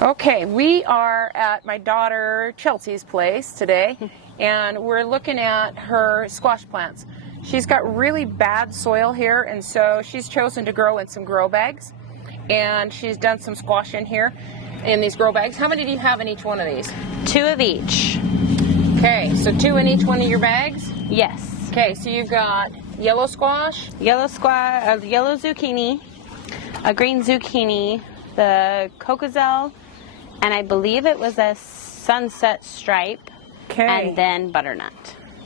Okay, we are at my daughter Chelsea's place today, and we're looking at her squash plants. She's got really bad soil here, and so she's chosen to grow in some grow bags, and she's done some squash in here in these grow bags. How many do you have in each one of these? 2 of each. Okay, so 2 in each one of your bags? Yes. Okay, so you've got yellow squash, Yellow zucchini, a green zucchini, the cocozelle, and I believe it was a sunset stripe, okay, and then butternut.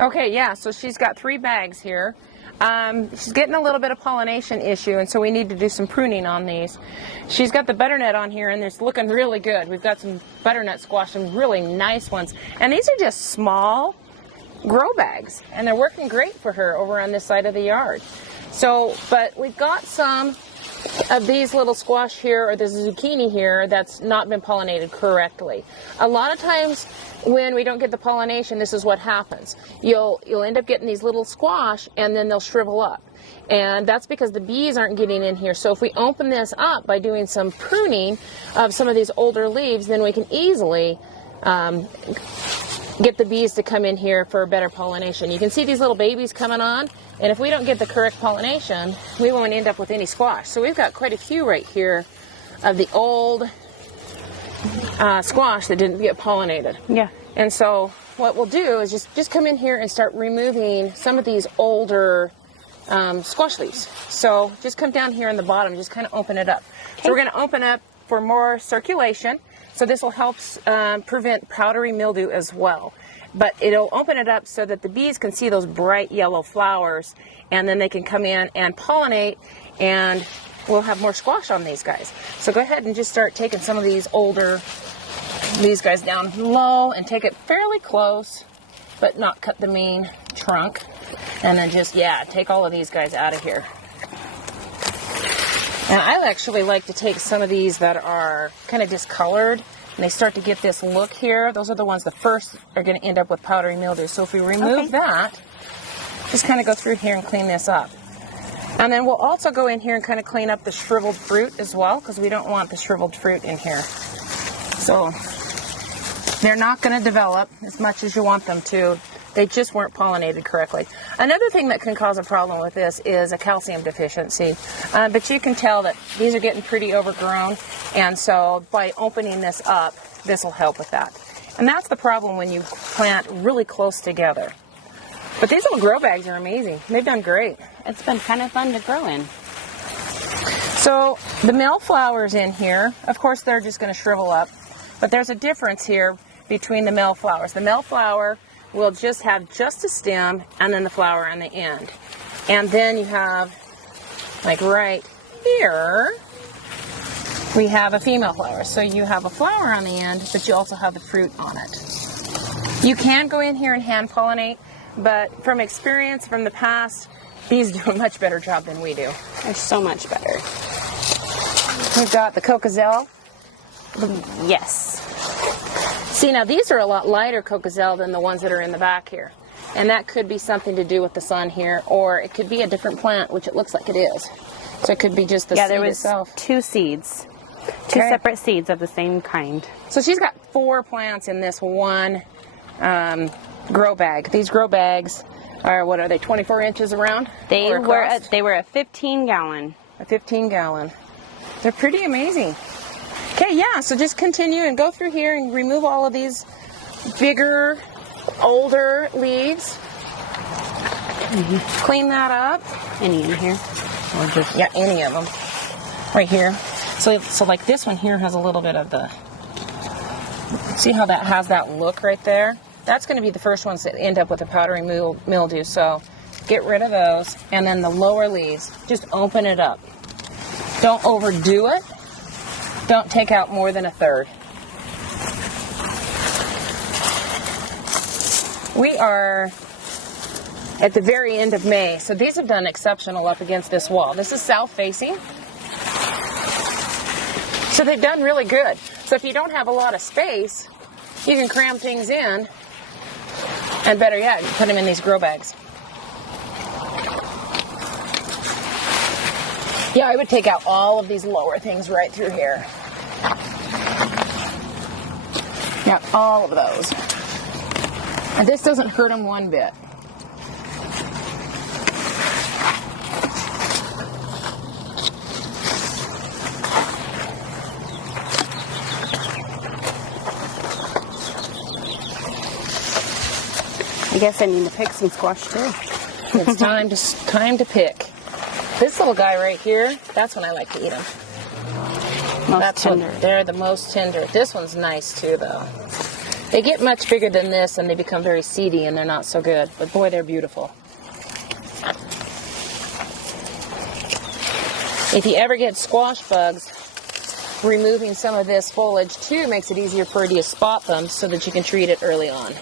Okay, yeah, so she's got 3 bags here. She's getting a little bit of pollination issue, and so we need to do some pruning on these. She's got the butternut on here, and it's looking really good. We've got some butternut squash, some really nice ones. And these are just small grow bags, and they're working great for her over on this side of the yard. So, but we've got some of these little squash here, or the zucchini here, that's not been pollinated correctly. A lot of times when we don't get the pollination, this is what happens. You'll end up getting these little squash, and then they'll shrivel up. And that's because the bees aren't getting in here. So if we open this up by doing some pruning of some of these older leaves, then we can easily get the bees to come in here for better pollination. You can see these little babies coming on, and if we don't get the correct pollination, we won't end up with any squash. So we've got quite a few right here of the old squash that didn't get pollinated. Yeah. And so what we'll do is just come in here and start removing some of these older squash leaves. So just come down here in the bottom, just kind of open it up. Okay. So we're going to open up for more circulation. So this will help prevent powdery mildew as well. But it'll open it up so that the bees can see those bright yellow flowers, and then they can come in and pollinate, and we'll have more squash on these guys. So go ahead and just start taking some of these guys down low, and take it fairly close, but not cut the main trunk. And then just, take all of these guys out of here. And I actually like to take some of these that are kind of discolored, and they start to get this look here. Those are the ones that first are going to end up with powdery mildew. So if we remove that, just kind of go through here and clean this up. And then we'll also go in here and kind of clean up the shriveled fruit as well, because we don't want the shriveled fruit in here. So they're not going to develop as much as you want them to. They just weren't pollinated correctly. Another thing that can cause a problem with this is a calcium deficiency. But you can tell that these are getting pretty overgrown, and so by opening this up, this will help with that. And that's the problem when you plant really close together. But these little grow bags are amazing. They've done great. It's been kind of fun to grow in. So the male flowers in here, of course, they're just going to shrivel up. But there's a difference here between the male flowers. The male flower will just have just a stem and then the flower on the end. And then you have, like right here, we have a female flower. So you have a flower on the end, but you also have the fruit on it. You can go in here and hand pollinate, but from experience from the past, bees do a much better job than we do. They're so much better. We've got the cocozelle. Yes. See, now these are a lot lighter cocozelle than the ones that are in the back here. And that could be something to do with the sun here, or it could be a different plant, which it looks like it is. So it could be just the seed itself. Yeah, there was 2 seeds. 2 separate seeds of the same kind. So she's got 4 plants in this one grow bag. These grow bags are, what are they, 24 inches around? They were a 15-gallon. A 15-gallon. They're pretty amazing. Okay, yeah, so just continue and go through here and remove all of these bigger, older leaves. Clean that up. Any in here? Or just, any of them. Right here. So like this one here has a little bit of the, see how that has that look right there? That's going to be the first ones that end up with a powdery mildew. So get rid of those. And then the lower leaves, just open it up. Don't overdo it. Don't take out more than a third. We are at the very end of May, so these have done exceptional up against this wall. This is south facing. So they've done really good. So if you don't have a lot of space, you can cram things in, and better yet, you put them in these grow bags. Yeah, I would take out all of these lower things right through here. Got all of those. And this doesn't hurt them one bit. I guess I need to pick some squash too. It's time to pick. This little guy right here, that's when I like to eat them. Most tender. They're the most tender. This one's nice too, though. They get much bigger than this and they become very seedy and they're not so good. But boy, they're beautiful. If you ever get squash bugs, removing some of this foliage too makes it easier for you to spot them so that you can treat it early on.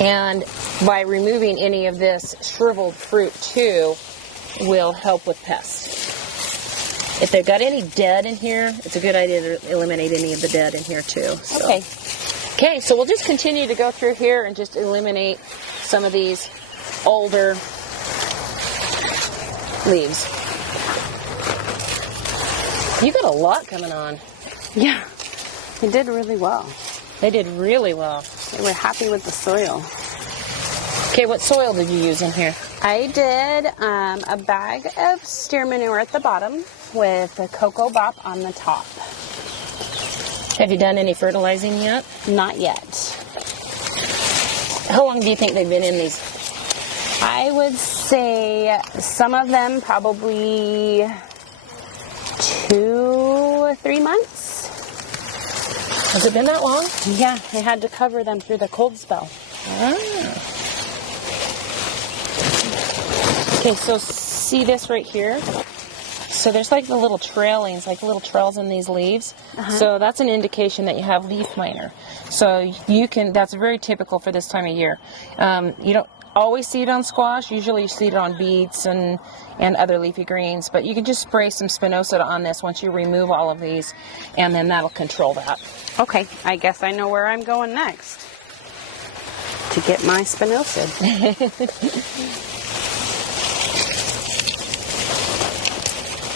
And by removing any of this shriveled fruit too will help with pests. If they've got any dead in here, it's a good idea to eliminate any of the dead in here too. So. Okay, so we'll just continue to go through here and just eliminate some of these older leaves. You got a lot coming on. Yeah, they did really well. They did really well. They were happy with the soil. Okay, what soil did you use in here? I did a bag of steer manure at the bottom with a cocoa bop on the top. Have you done any fertilizing yet? Not yet. How long do you think they've been in these? I would say some of them probably 2 or 3 months. Has it been that long? Yeah, I had to cover them through the cold spell. Ah. Okay, so see this right here? So there's like the little trailings, like little trails in these leaves. So that's an indication that you have leaf miner. So you can, that's very typical for this time of year. You don't always see it on squash. Usually you see it on beets and other leafy greens. But you can just spray some spinosad on this once you remove all of these, and then that'll control that. Okay, I guess I know where I'm going next to get my spinosad.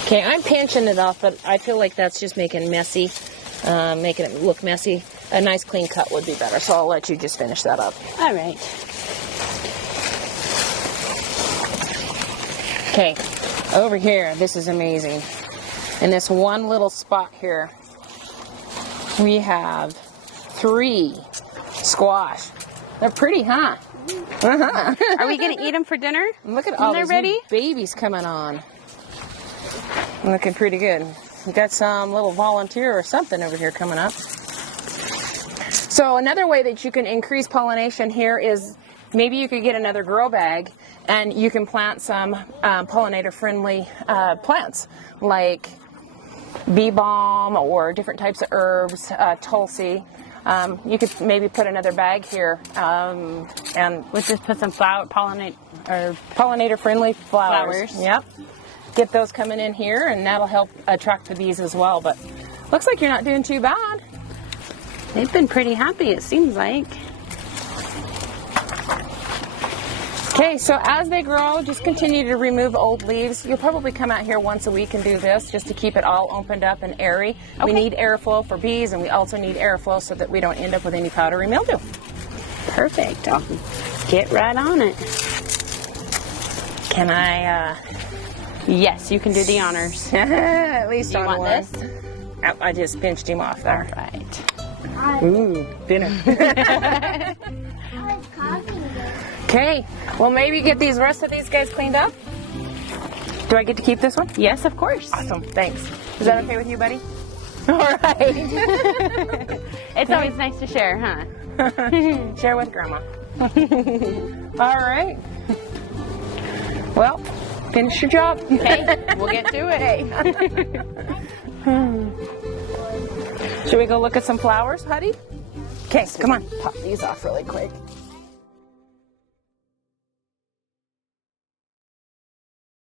Okay, I'm pinching it off, but I feel like that's just making messy, making it look messy. A nice clean cut would be better, so I'll let you just finish that up. All right. Okay, over here, this is amazing. In this one little spot here, we have 3 squash. They're pretty, huh? Are we going to eat them for dinner? Look at all they're these ready? new babies coming on. Looking pretty good. We got some little volunteer or something over here coming up. So another way that you can increase pollination here is maybe you could get another grow bag and you can plant some pollinator-friendly plants like bee balm or different types of herbs, tulsi. You could maybe put another bag here and We'll just put some pollinator-friendly flowers. Yep. Get those coming in here, and that'll help attract the bees as well. But looks like you're not doing too bad. They've been pretty happy, it seems like. Okay, so as they grow, just continue to remove old leaves. You'll probably come out here once a week and do this just to keep it all opened up and airy. Okay. We need airflow for bees, and we also need airflow so that we don't end up with any powdery mildew. Perfect. I'll get right on it. Can I... Yes, you can do the honors. At least Do you on want one. this? Yep, I just pinched him off there. All right. Ooh, dinner. Okay, well maybe get these rest of these guys cleaned up. Do I get to keep this one? Yes, of course. Awesome, thanks. Is that okay with you, buddy? All right. It's always nice to share, huh? Share with Grandma. All right. Well, finish your job. Okay, we'll get to it. Should we go look at some flowers, Huddy? Okay, come on. Pop these off really quick.